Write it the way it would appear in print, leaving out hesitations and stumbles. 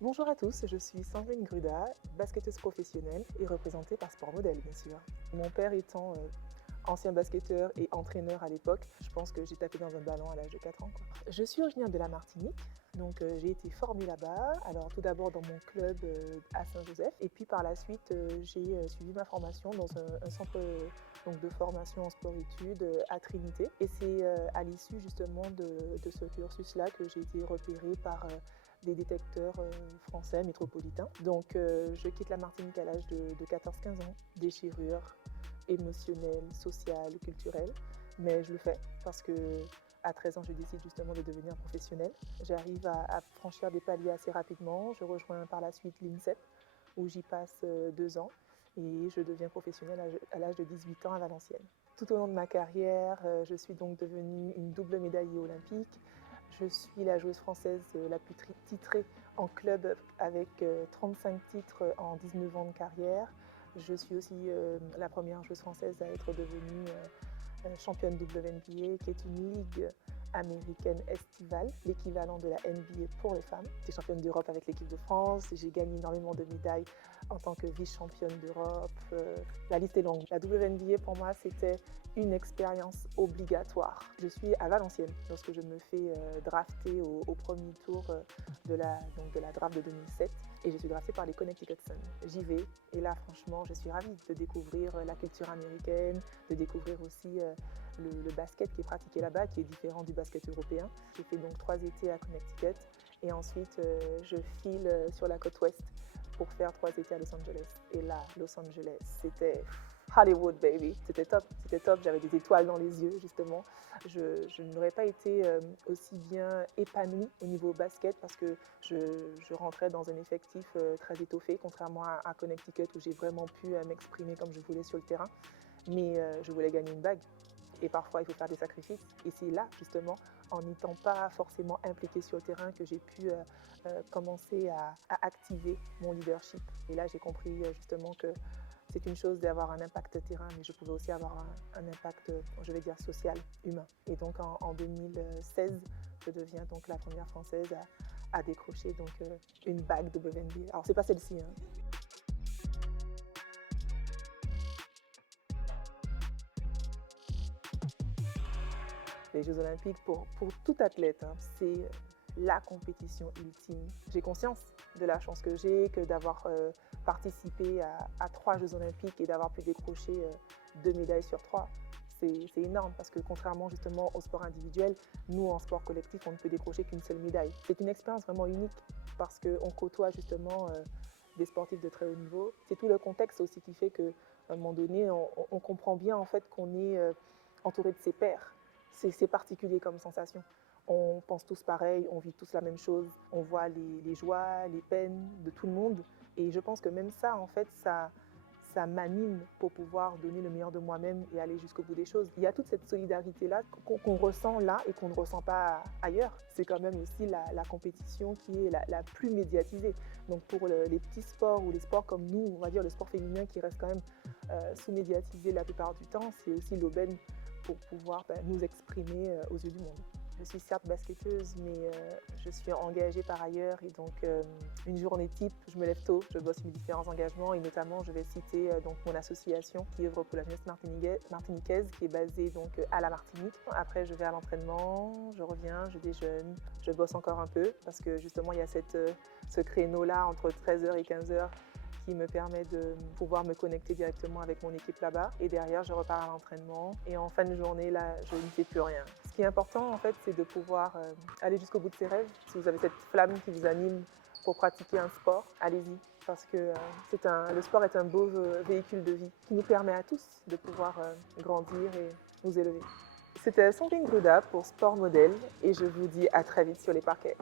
Bonjour à tous, je suis Sandrine Gruda, basketteuse professionnelle et représentée par Sport Model, bien sûr. Mon père étant ancien basketteur et entraîneur à l'époque, je pense que j'ai tapé dans un ballon à l'âge de 4 ans. Je suis originaire de la Martinique, donc j'ai été formée là-bas. Alors tout d'abord dans mon club à Saint-Joseph, et puis par la suite j'ai suivi ma formation dans un centre donc, de formation en sport-études à Trinité. Et c'est à l'issue justement de ce cursus-là que j'ai été repérée par des détecteurs français métropolitains. Donc je quitte la Martinique à l'âge de 14-15 ans, déchirure émotionnelle, sociale, culturelle, mais je le fais parce que à 13 ans, je décide justement de devenir professionnelle. J'arrive à franchir des paliers assez rapidement. Je rejoins par la suite l'INSEP où j'y passe 2 ans et je deviens professionnelle à l'âge de 18 ans à Valenciennes. Tout au long de ma carrière, je suis donc devenue une double médaillée olympique. Je suis la joueuse française la plus titrée en club avec 35 titres en 19 ans de carrière. Je suis aussi la première joueuse française à être devenue championne WNBA, qui est une ligue américaine estivale, l'équivalent de la NBA pour les femmes. J'étais championne d'Europe avec l'équipe de France, j'ai gagné énormément de médailles en tant que vice-championne d'Europe. La liste est longue. La WNBA pour moi c'était une expérience obligatoire. Je suis à Valenciennes lorsque je me fais drafter au premier tour de la draft de 2007 et je suis draftée par les Connecticut Sun. J'y vais et là franchement je suis ravie de découvrir la culture américaine, de découvrir aussi le basket qui est pratiqué là-bas, qui est différent du basket européen. J'ai fait donc 3 étés à Connecticut et ensuite je file sur la côte ouest pour faire 3 étés à Los Angeles. Et là, Los Angeles, c'était Hollywood, baby. C'était top, j'avais des étoiles dans les yeux, justement. Je n'aurais pas été aussi bien épanouie au niveau basket parce que je rentrais dans un effectif très étoffé, contrairement à Connecticut où j'ai vraiment pu m'exprimer comme je voulais sur le terrain. Mais je voulais gagner une bague. Et parfois, il faut faire des sacrifices. Et c'est là, justement, en n'étant pas forcément impliquée sur le terrain, que j'ai pu commencer à activer mon leadership. Et là, j'ai compris justement que c'est une chose d'avoir un impact terrain, mais je pouvais aussi avoir un impact, je vais dire, social, humain. Et donc, en 2016, je deviens donc la première Française à décrocher donc, une bague de WNBA. Alors, c'est pas celle-ci, hein. Les Jeux Olympiques, pour tout athlète, hein, c'est la compétition ultime. J'ai conscience de la chance que j'ai, que d'avoir participé à 3 Jeux Olympiques et d'avoir pu décrocher 2 médailles sur 3. C'est énorme parce que contrairement justement au sport individuel, nous en sport collectif, on ne peut décrocher qu'une seule médaille. C'est une expérience vraiment unique parce qu'on côtoie justement des sportifs de très haut niveau. C'est tout le contexte aussi qui fait qu'à un moment donné, on comprend bien en fait qu'on est entouré de ses pairs. C'est particulier comme sensation. On pense tous pareil, on vit tous la même chose, on voit les joies, les peines de tout le monde. Et je pense que même ça, en fait, ça m'anime pour pouvoir donner le meilleur de moi-même et aller jusqu'au bout des choses. Il y a toute cette solidarité-là qu'on ressent là et qu'on ne ressent pas ailleurs. C'est quand même aussi la compétition qui est la plus médiatisée. Donc pour les petits sports ou les sports comme nous, on va dire le sport féminin qui reste quand même sous-médiatisé la plupart du temps, c'est aussi l'aubaine pour pouvoir nous exprimer aux yeux du monde. Je suis certes basketteuse, mais je suis engagée par ailleurs et donc une journée type, je me lève tôt, je bosse mes différents engagements et notamment je vais citer donc mon association qui œuvre pour la jeunesse martiniquaise qui est basée donc à la Martinique. Après je vais à l'entraînement, je reviens, je déjeune, je bosse encore un peu parce que justement il y a ce créneau-là entre 13h et 15h qui me permet de pouvoir me connecter directement avec mon équipe là-bas. Et derrière, je repars à l'entraînement. Et en fin de journée, là, je ne fais plus rien. Ce qui est important, en fait, c'est de pouvoir aller jusqu'au bout de ses rêves. Si vous avez cette flamme qui vous anime pour pratiquer un sport, allez-y. Parce que le sport est un beau véhicule de vie qui nous permet à tous de pouvoir grandir et nous élever. C'était Sandrine Gruda pour Sport Model et je vous dis à très vite sur les parquets.